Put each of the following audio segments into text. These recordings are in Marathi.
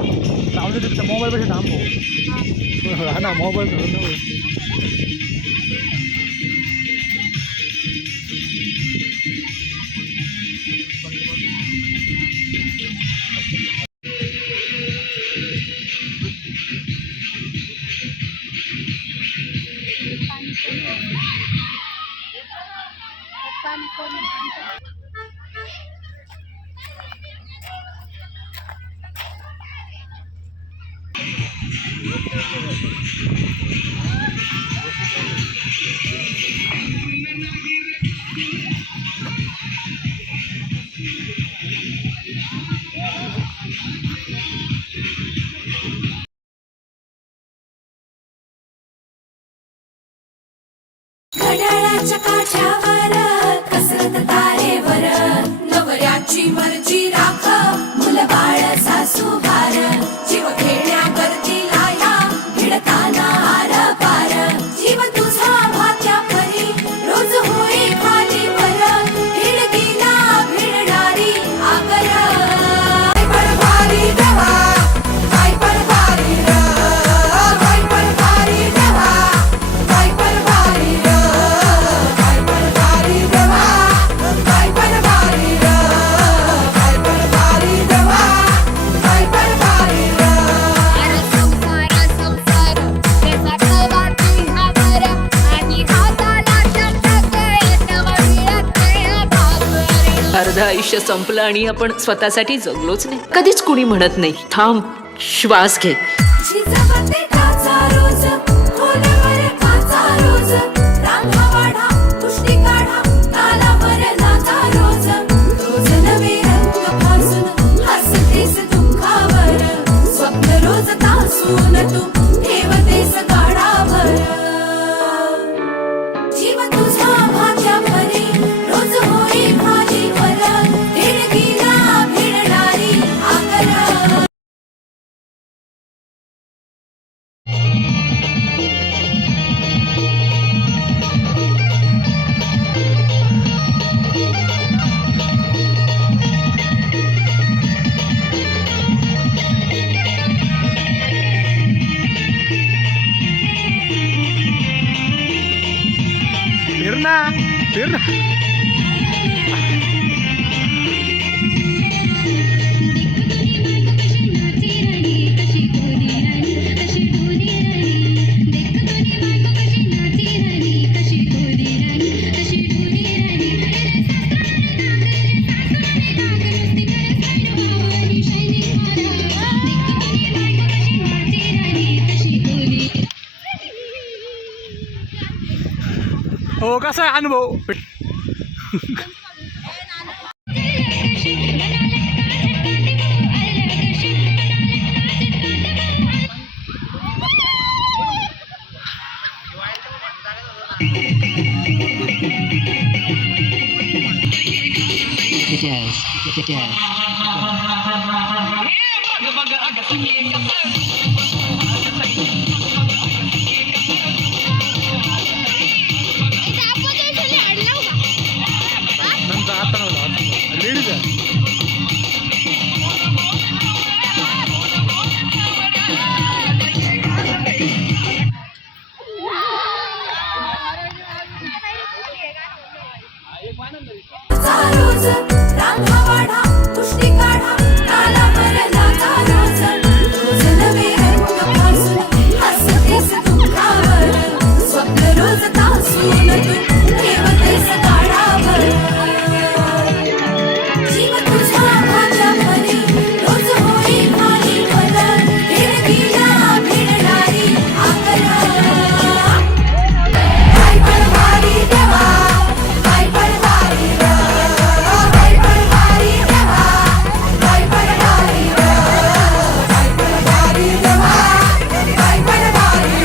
मोबाईल पे थांब हा ना मोबाईल घड्याळाच्या काठावर कसरत तारेवर नवऱ्याची मर्जी राख मुलं बाळ सासू भार जीव खेळण्या करतीला या भिडताना आर पार जीव तुझा भात्या परी रोज होई खाली वर भिडकीला भिडणारी आकर काय पण भारी देवा काय पण भारी र काय पण भारी देवा काय पण भारी र अर्ध आयुष्य संपलं आणि आपण स्वतःसाठी जगलोच नाही. कधीच कुणी म्हणत नाही थांब श्वास घे. झिजवते टाचा रोज खोलवर काचा रोज रांधा वाढा कुस्ती काढा तालावर नाचा रोज रोज नवे रंग फासून हसतेस दुःखावर स्वप्न रोज तासून तू ठेवतेस गाडाभर जीव तुझा भाग्यापरी रोज होई भाजीवर देणगीला भिडणारी आगर फिर ना हो कसा आहे अनुभव लेडीज आहे रोज रांधा वाढा कुस्ती काढा तालावर नाचा रोज रोज नवे रंग फासून हसतेस दुःखावर स्वप्न रोज तासून तू ठेवतेस गाडाभर जीव तुझा भाग्यापरी रोज होई भाजीवर देणगीला भिडणारी आगर काय पळवारी देवा काय पळवारी काय पळवारी देवा काय पळवारी काय पळवारी देवा काय पळवारी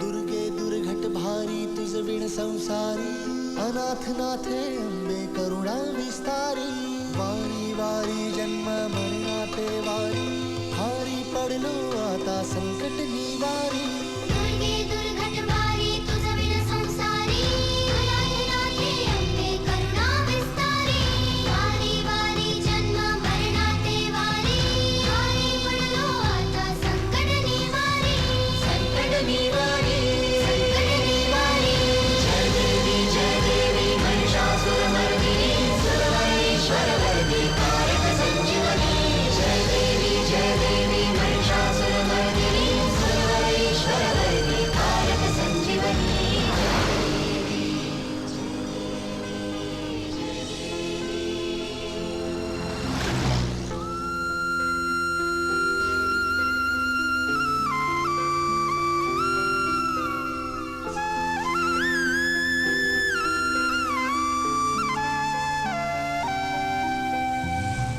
दुर्गे दुर्घट भारी तुझ विण संसारी अनाथ नाथे अंबे करुणा विस्तारी वारी वारी जन्म मरणाते वारी हारी पडलो आता संकट निवारी दुर्गे दुर्घट भारी तुझ विण संसारी अनाथ नाथे अंबे करुणा विस्तारी वारी वारी जन्म मरणाते वारी हारी पडलो आता संकट निवारी संकट निवारी जय देवी महिषासुरमर्दिनी सुरवरेश्वरवरदे कारक संजीवनी जय देवी महिषासुरमर्दिनी सुरवरेश्वरवरदे कारक संजीवनी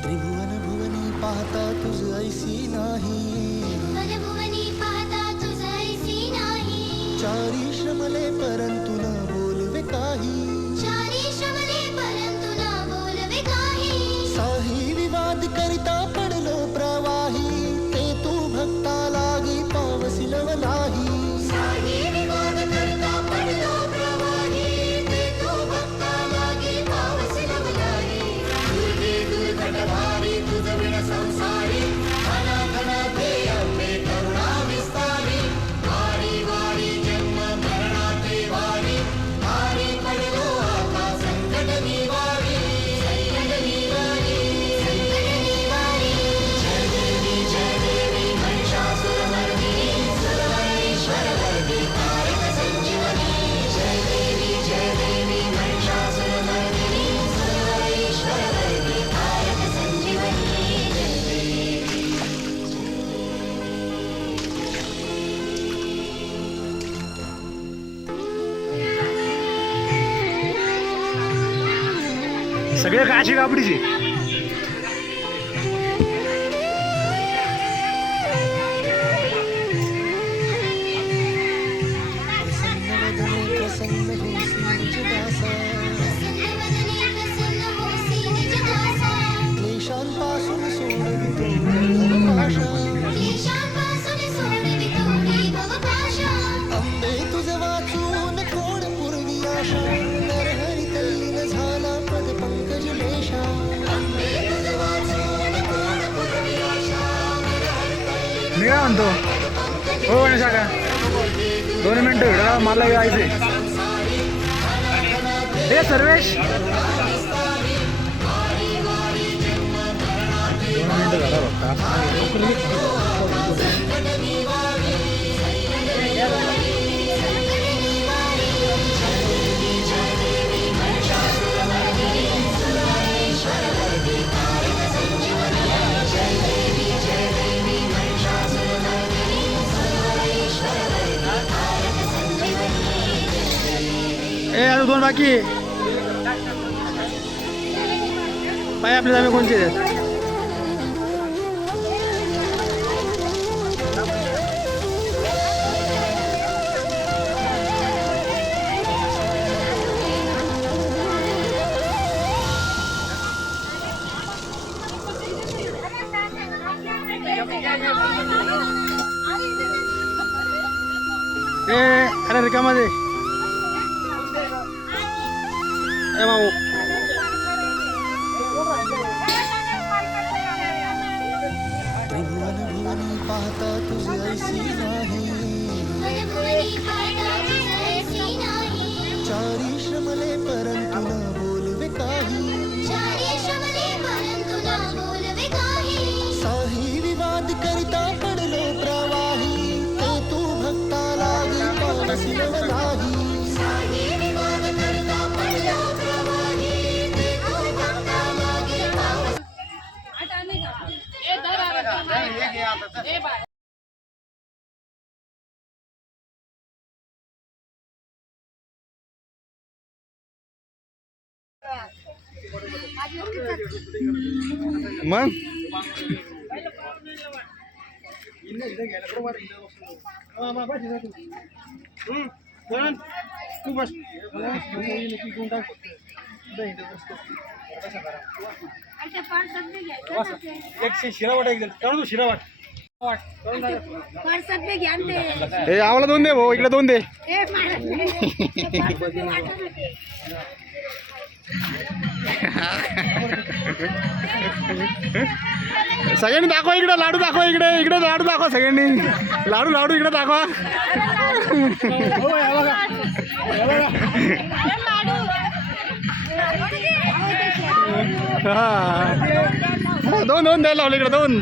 त्रिभुवन भुवनी पाहता तुझ ऐसी नाही त्रिभुवन भुवनी पाहता तुझ ऐसी नाही चारी श्रमले परंतु न बोलवे काही चारी श्रमले परंतु न बोलवे काही साही विवाद करिता पडलो प्रवाही ते तू भक्ता लागी पावसी नवलाही साही विवाद करता पडलो प्रवाही ते तू भक्ता लागी पावसी नवलाही दुर्गे दुर्घट भारी तुझ विण संसारी अनाथ नाथे अंबे करुणा विस्तारी वारी वारी जन्म मरणाते वारी हारी पडलो सगळे काशी कापडीचे. क्लेशांपासून सोडवितो भवपाशा. अंबे तुझ वाचून कोण पूर्वी आशा. नरहरी तल्लीन झाला पद पंकज लेशा. मी काय म्हणतो हो गणेश काका 2 मिनिटं भेटा मला यायचे. हे सर्वेश 2 मिनिटं झाला बघता. अजून 2 बाकी पाय आपले जामे कोणते आहेत. अरे रिकामध्ये माऊ त्रिभुवन भुवनी पाहता तुझी ऐसी नाही. चारी श्रमले परंतु न बोलवे काही. साही विवाद करिता पडलो प्रवाही. ते तू भक्ता लागी पावसी नवलाही. मग तू बस शिरावाट एक तू शिरावाट हे आम्हाला 2 दे भाऊ. इकडे 2 दे. सगळ्यांनी दाखवा इकडे लाडू दाखवा. इकडे इकडे लाडू दाखवा सगळ्यांनी. लाडू लाडू इकडे दाखवा. हा 2 द्यायला लावले इकडे 2.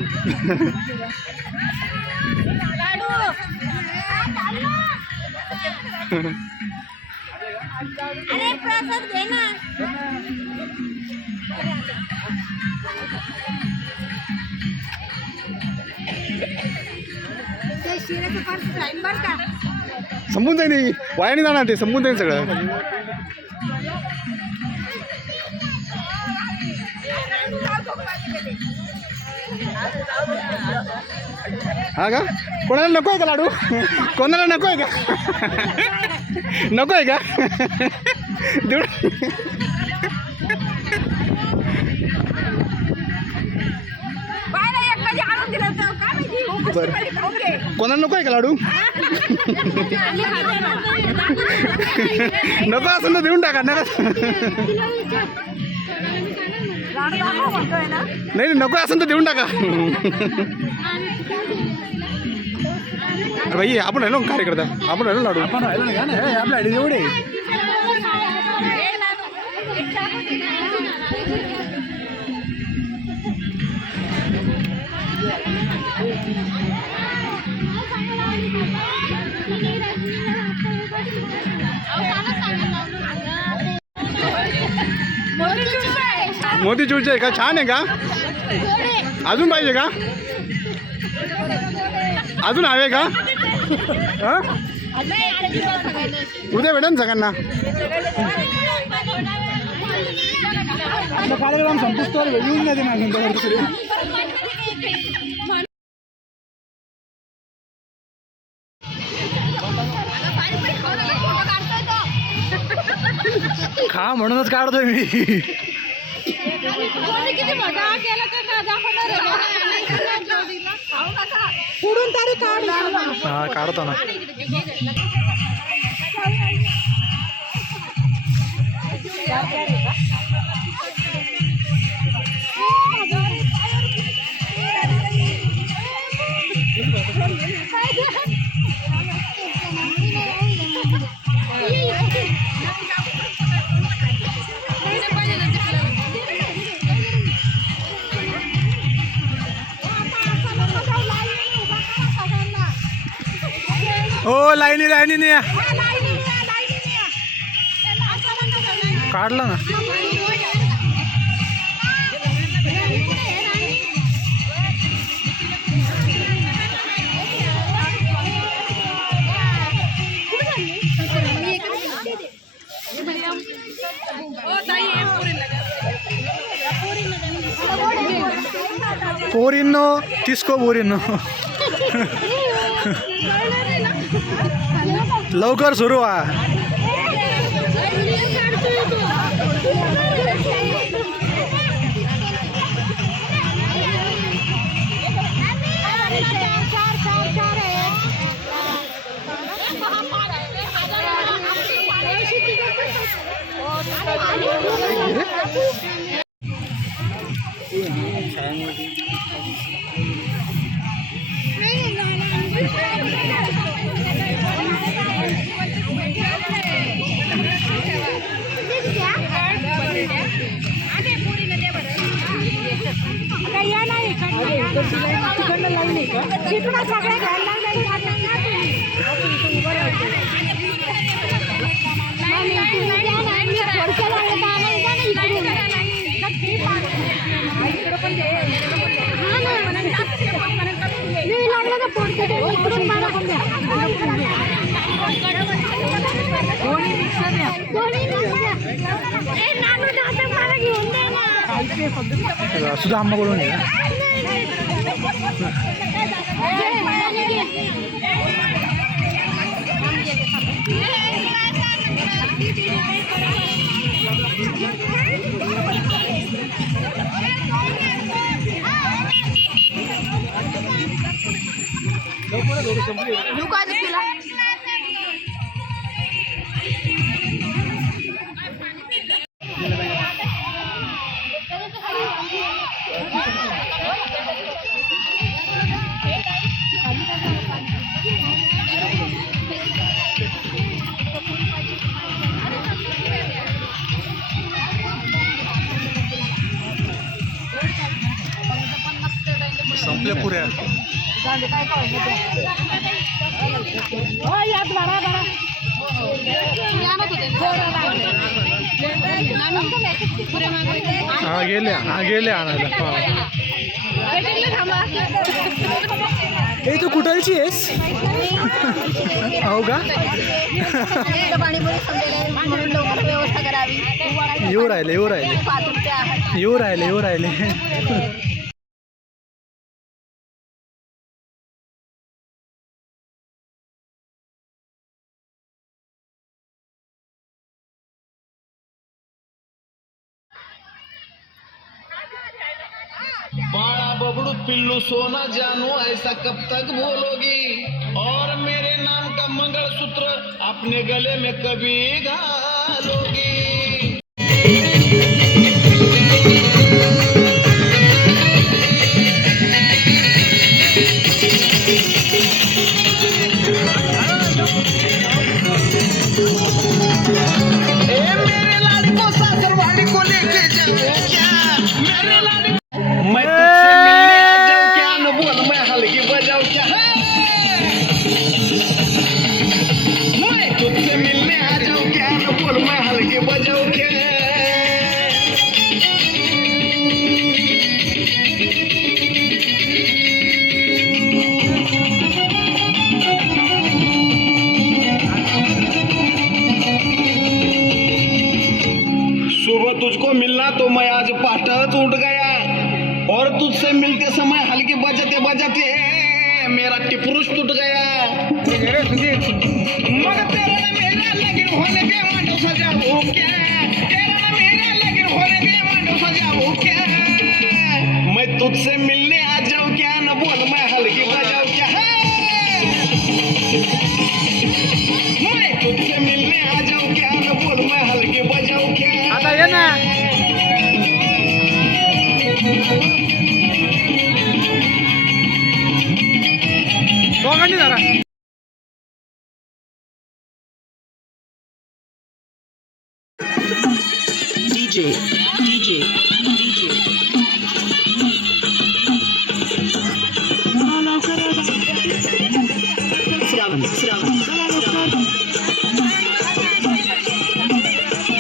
अरे प्रसाद घे ना. ते शिऱ्याचं पर्स राहील बरं का. संपून जाईल वायाने जाणार ते. संपून जाईल सगळं. हा का कोणाला नको आहे का लाडू. कोणाला नको आहे का. नको आहे का देऊ. बरं कोणाला नको आहे का लाडू. नको असं ना देऊन टाका. नका नाही नको असं तर देऊन टाका. अरे भाई आपण राहिलो कार्यकर्ता. आपण राहिलो लाडू. आपण राहिलो ना आपल्या आयडी एवढे. मोतीचूरचे आहे का. छान आहे का. अजून पाहिजे का. अजून हवे का. उद्या भेटा ना सगळ्यांना. कार्यक्रम संपुष्टवर येऊन नाही माझ्या दुसरे खा म्हणूनच काढतोय मी. पुढून तरी काढ. हा काढतो ना. हो लाईनी लाईनी या काढला ना. पोरींनो किसको पोरींनो लवकर सुरू व्हा. सुद्धा आम्हाकडून संपल्या पुऱ्या. हा गेल्या आणायला. ए तू कुठलची आहेस? हो का? येऊ राहिले. बाड़ा बबड़ू पिल्लू सोना जानू ऐसा कब तक बोलोगी, और मेरे नाम का मंगलसूत्र अपने गले में कभी घालोगी. मेरे लाड़ी को सासरवाड़ी को लेके जाऊं क्या, मेरे लाड़ी मैं तुझसे मिलने आ जाऊं क्या, न बोल मैं हल्की बजाऊं क्या, मैं तुझसे मिलने आ जाऊं क्या, न बोल मैं हल्की तुझको मिलना तो मैं आज पाटच उठ गया और तुझसे मिलते समय हल्की बजते बजते मेरा टिपरुस टूट गया मगर तेरा ना मेरा लगन होने के मांडो सजाओ क्या तेरा ना मेरा लगन होने के मांडो सजाओ क्या मैं तुझसे मिलने आ जाऊं क्या न बोल मैं हल्की बजाऊं क्या मैं तुझसे मिलने आ जाऊं क्या न बोल मैं हल्की बजाऊं क्या आता ये ना दोघांनी जरा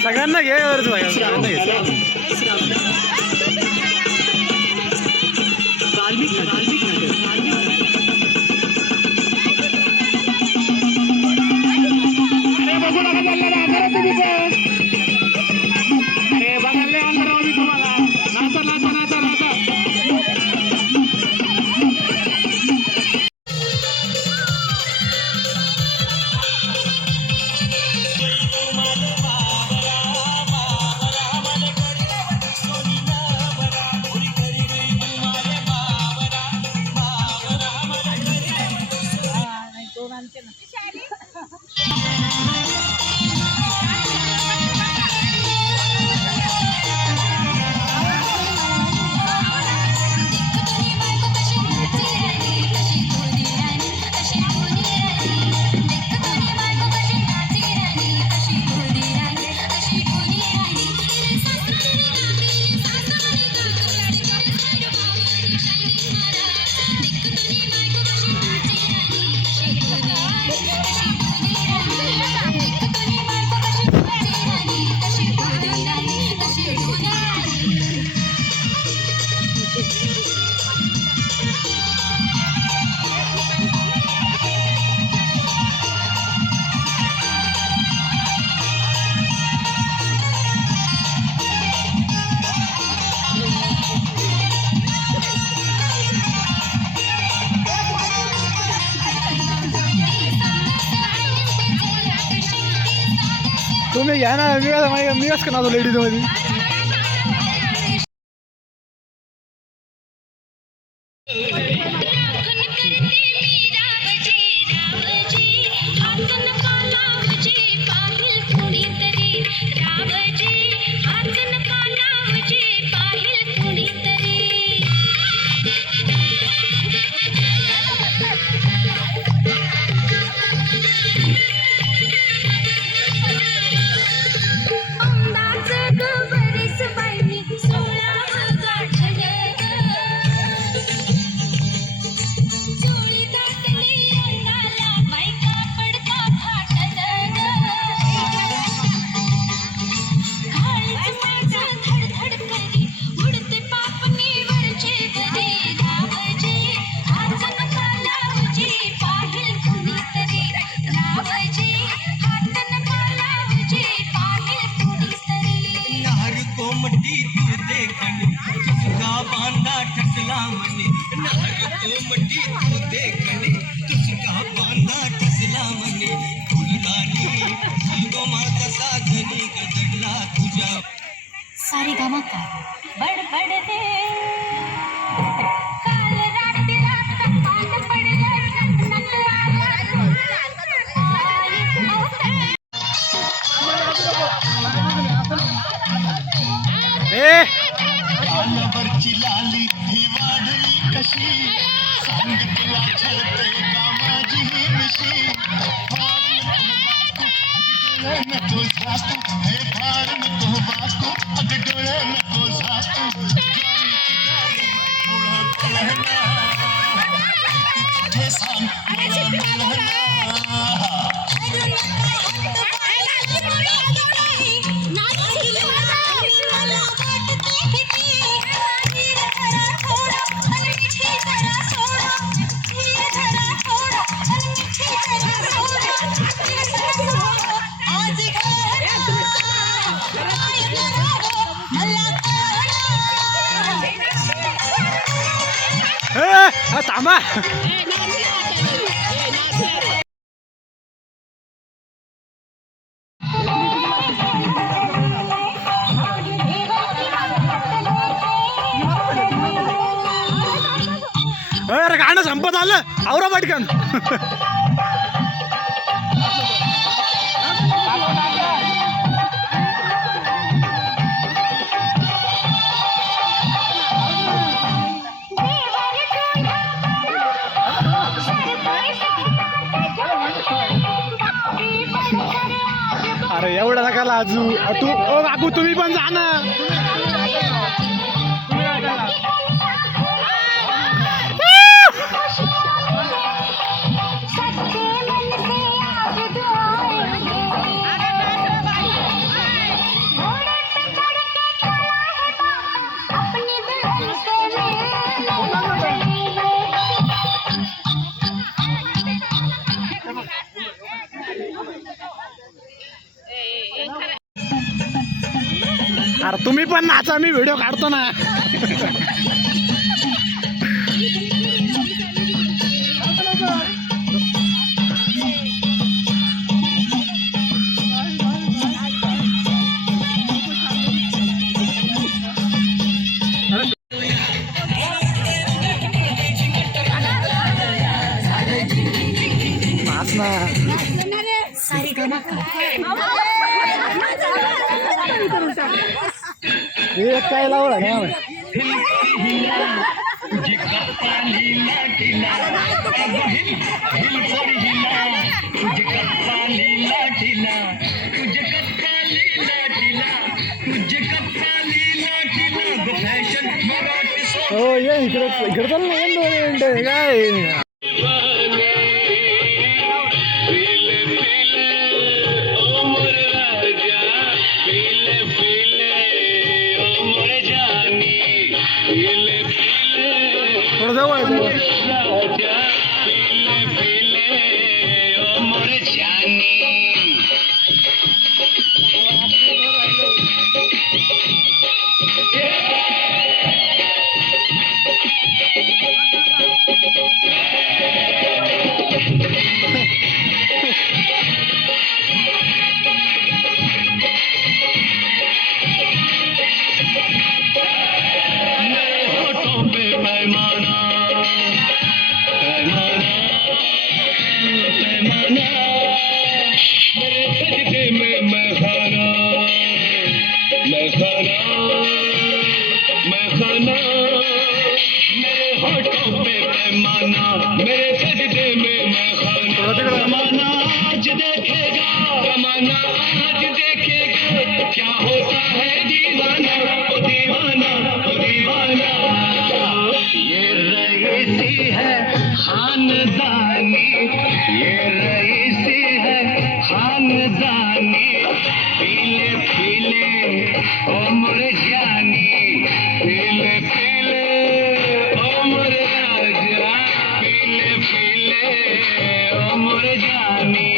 सगळ्यांना घे सगळ्यांना घे तुम्ही घ्या ना मी कसं करणार लेडीज मध्ये सारी गामा का बडबड दे काल रात्रीला कपाट पडलं कानावरची लाली ही वाढली कशी सांग तिला छळते का माझी ही मिशी नको सासू हे फार नको वाचतो अग डोळे नको सासू तुझे सांग आज थांबा. अरे गाणं संपत आलं. आवरा पटकन. अरे एवढं नका लाजू. तू ओ बाबू तुम्ही पण जा ना. अरे तुम्ही पण नाचा, मी व्हिडिओ काढतो ना. नाच ना. एक काय लावला नाही. हो ये इकडे इकडे चालू ना. काय थोडं जवळ क्या होता है दीवाना ओ दीवाना ओ दीवाना। ये रईसी है खानदानी, ये रईसी है खानदानी। पीले पीले उम्र जानी, पीले पीले उम्र राजा, पीले पीले उम्र जानी।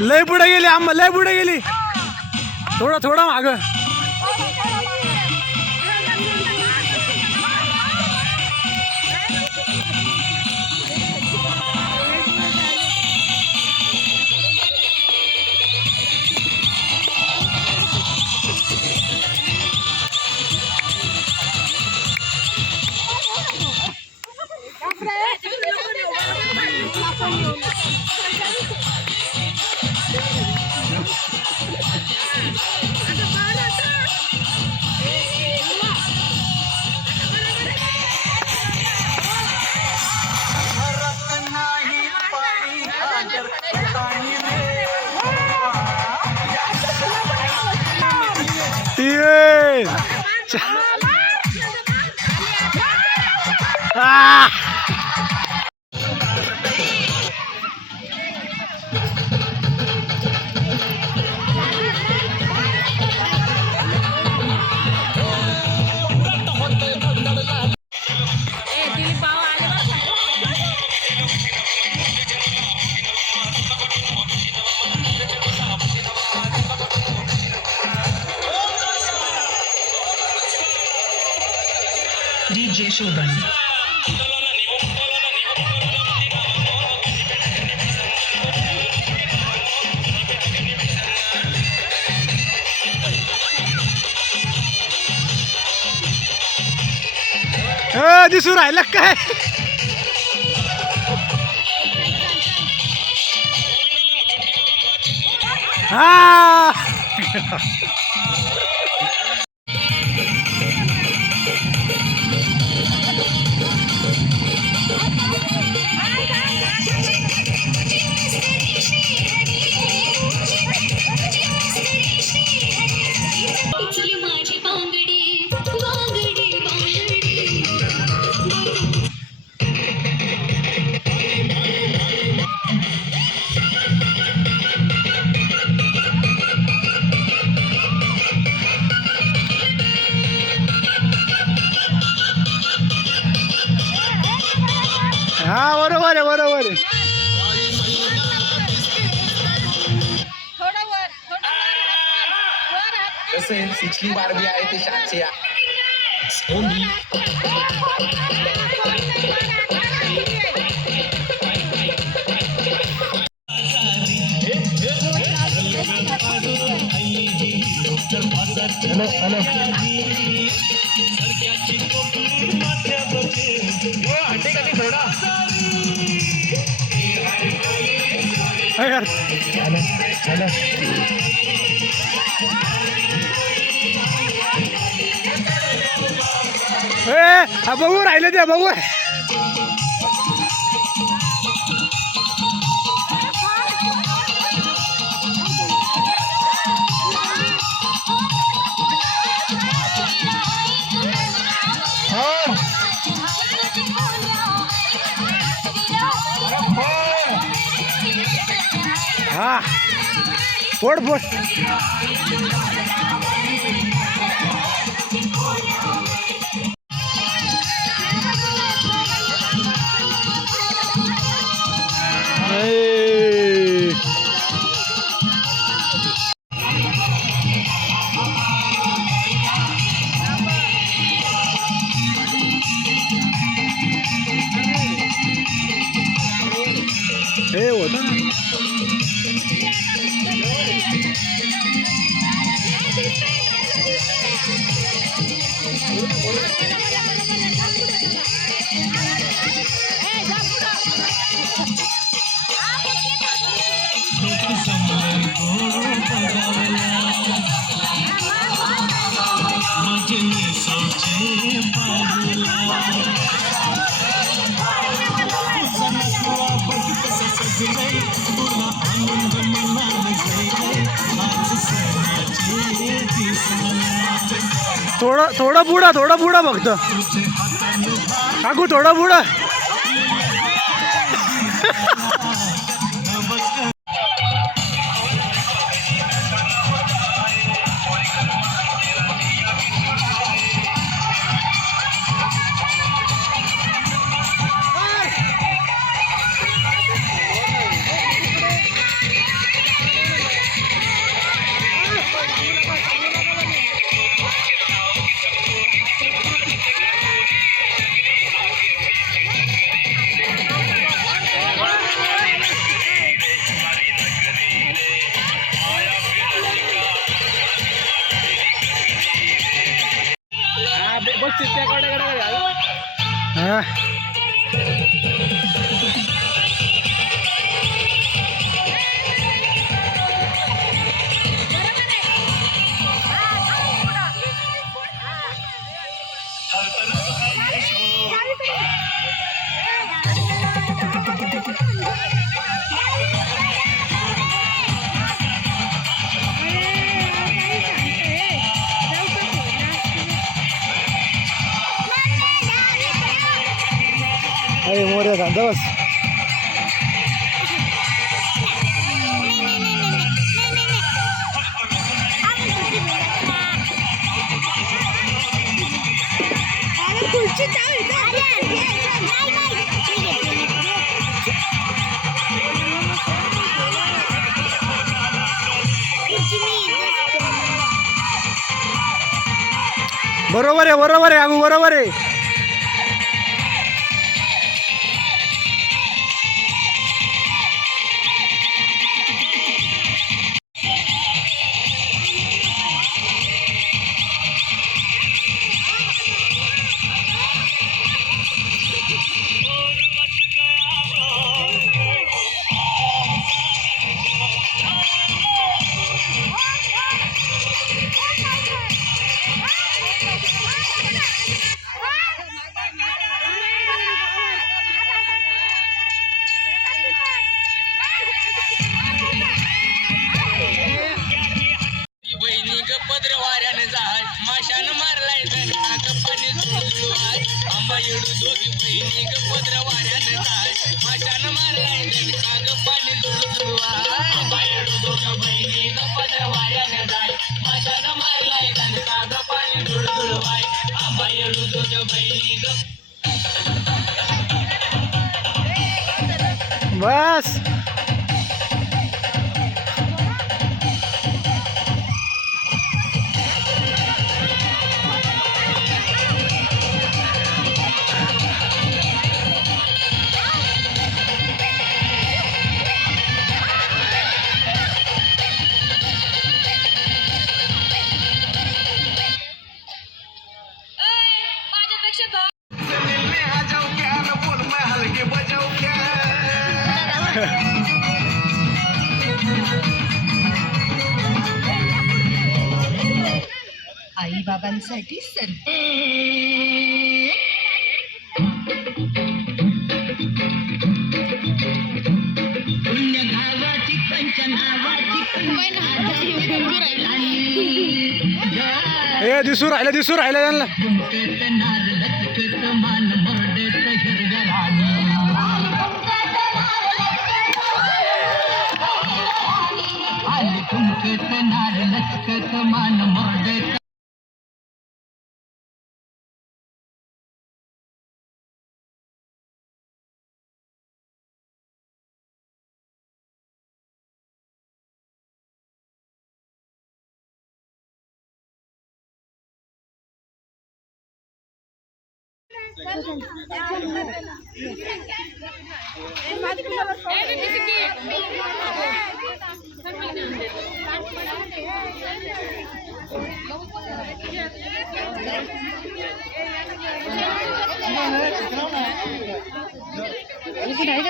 लय पुढे गेली आम्हा, लय पुढे गेली. थोडं माग. DJ शोभन. दिसू राहिलं काय? हा बरोबर आहे, बरोबर आहे. तसे पिछली बार भी आए थे शायद से बघू राहिले ते बघू. हा फोड फोड. हे होतं ना. थोडं पुढं फक्त. काकू थोडं पुढं. हा. अरे मोर्या धंदा बस. बरोबर आहे, बरोबर आहे अगू, बरोबर आहे. बस. मिलने आ जाओ क्या न बोल मैं हल्के बजाओ क्या. आई बाबांसाठी सर्व ए दिसू राहिलं त्यांना.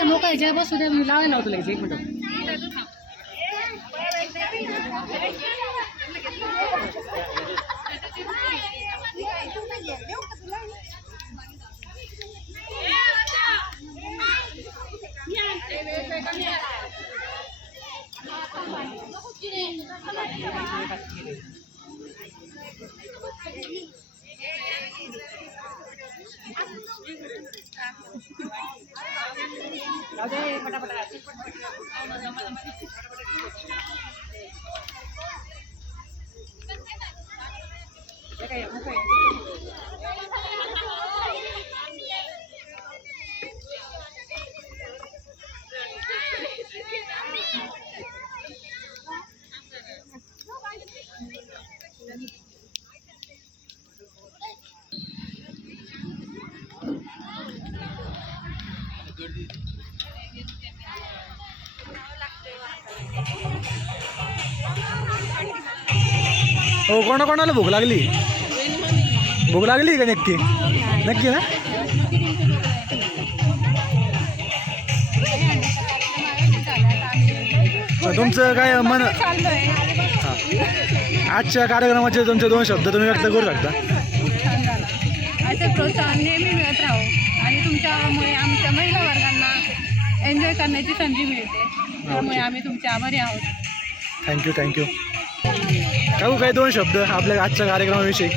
मोकळा ज्या बसू द्या मी लावायला होतो लगेच 1 मिनिट. Thank you. हो कोणाकोणाला भूक लागली का नक्की नक्की ना तुमचं काय मन हां आजच्या कार्यक्रमाचे तुमचे 2 शब्द तुम्ही व्यक्त करू शकता. असे प्रोत्साहन नेहमी मिळत राहो आणि तुमच्यामुळे आमच्या महिला वर्गांना एन्जॉय करण्याची संधी मिळते त्यामुळे आम्ही तुमचे आभारी आहोत. थँक्यू काकू काही 2 शब्द आपल्या आजच्या कार्यक्रमाविषयी.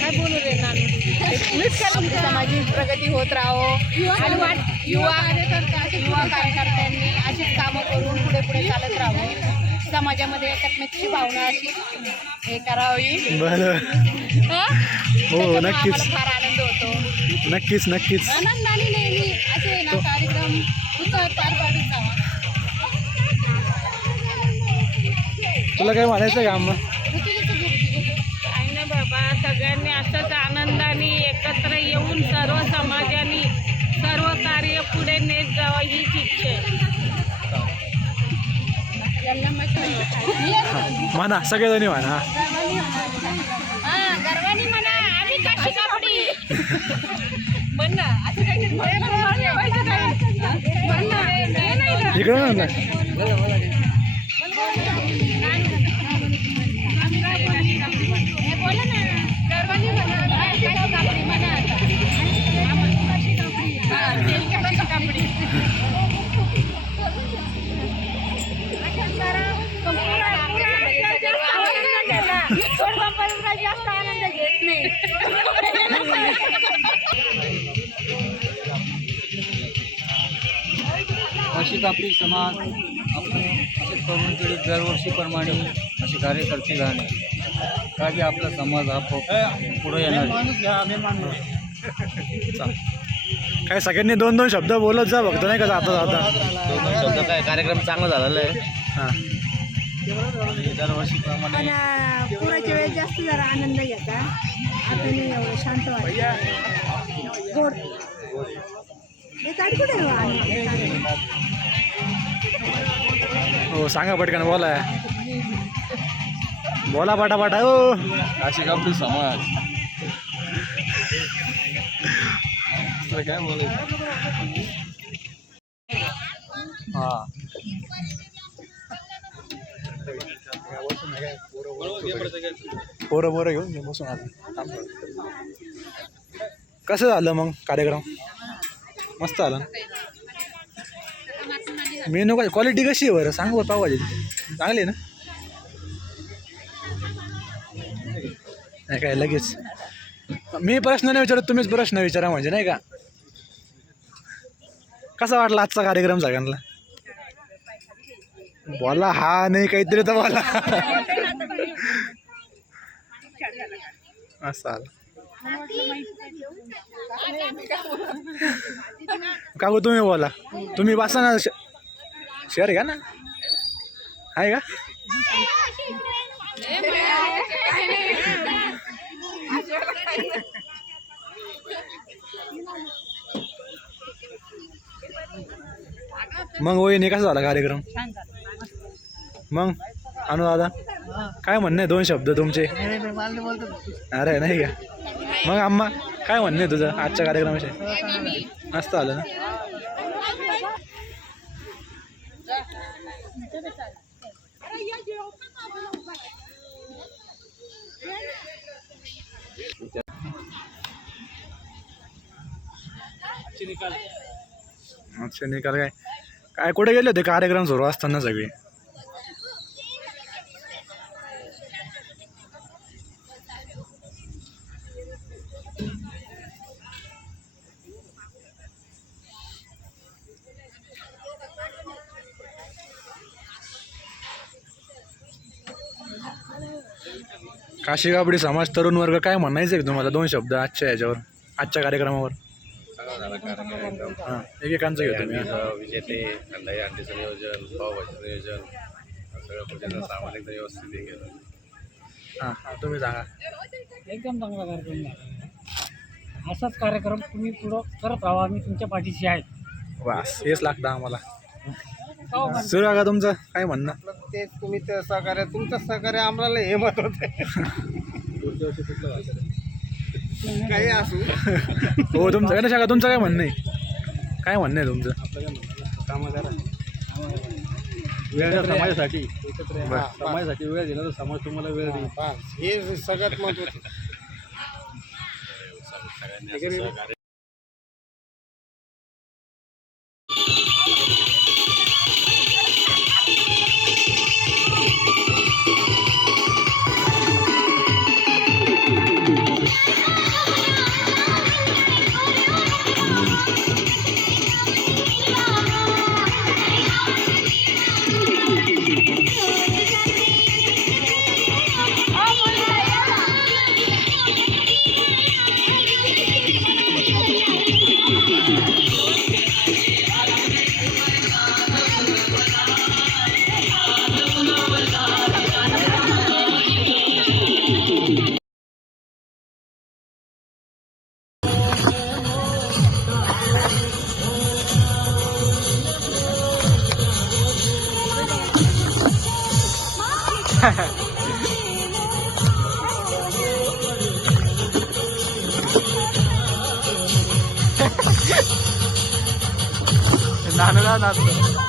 काय बोलू रे ना सामाजिक प्रगती होत राहो आणि युवा कार्यकर्त्यांनी अशीच कामं करून पुढे चालत राहावं. समाजामध्ये एकात्मतेची भावना अशी हे करावी. बरं हो नक्कीच फार आनंद होतो. नक्कीच आनंदाने नेहमी असे ना कार्यक्रम उत्साहात पार पाडत जावा. तुला काय म्हणायचं का अम्मा. काही नाही बाबा सगळ्यांनी असंच आनंदाने एकत्र येऊन सर्व समाजाने सर्व कार्य पुढे नेत जावं हीच इच्छा आहे. म्हणा सगळेजणी म्हणा. गर्वानी म्हणा आम्ही काशी कापडी म्हण ना असं इकडं ना जास्त आनंद घेत नाही. अशी कापडी समाज आपण असे तरुण पिढी दरवर्षीप्रमाणे असे कार्य करते राहणे का की आपला समाज हा पुढे येणार काय सगळ्यांनी 2 शब्द बोलत जा फक्त नाही का जाता 2 शब्द काय कार्यक्रम चांगला झालेला आहे. हां दरवर्षीप्रमाणे पुराच्या वेळेस जास्त जरा आनंद घेता आता नाही एवढं शांत वाटतं. गोड हे काढ कुठे हो सांगा पटकन बोला पाटा हो. अशी कापडी समाज काय बोलायचं. हां पोरं घेऊन बसून आता. कसं झालं मग कार्यक्रम. मस्त झालं. मेनू काय क्वालिटी कशी आहे बरं सांग बरं. पावभाजी चांगली आहे ना. नाही काय लगेच मी प्रश्न नाही विचारत तुम्हीच प्रश्न विचारा म्हणजे नाही का. कसा वाटला आजचा कार्यक्रम सगळ्यांना. बोला हा नाही काहीतरी तर बोला. असं काकू तुम्ही बोला. तुम्ही बसा ना शेअर घ्या ना आहे का. मग वहिनी कसा झाला कार्यक्रम. मग अनुदादा काय म्हणणं आहे 2 शब्द तुमचे. अरे नाही का. मग अम्मा काय म्हणणं आहे तुझं आजच्या कार्यक्रमाविषयी. मस्त आलं ना. अच्छा निकाल काय कुठे गेले होते कार्यक्रम सुरू असताना सगळे. काशीगाबडी समाज तरुण वर्ग काय म्हणायचं आहे तुम्हाला 2 शब्द आजच्या याच्यावर, आजच्या कार्यक्रमावर? हां, एकेकांचं घेतो मी. विजेते अंडाई अंडीचं नियोजन, पावभाजीचं नियोजन, सगळं पूजेचं सामान एकदम व्यवस्थित हे केलं. हां, तुम्ही सांगा. एकदम चांगला कार्यक्रम झाला. असाच कार्यक्रम तुम्ही पुढं करत राहा, आम्ही तुमच्या पाठीशी आहे. वास हेच लागतं आम्हाला. सुरू का तुमचं काय म्हणणं? तेच तुम्ही ते सहकार्य, तुमचं सहकार्य आम्हाला हे मत होते. काही असू. हो तुमचं गणेश काका तुमचं काय म्हणणं आहे? काय म्हणणं आहे तुमचं? वेळ द्या समाजासाठी, समाजासाठी वेळ दिला तर समाज तुम्हाला वेळ देईल. हे सगळ्यात महत्वाचं. नाचलं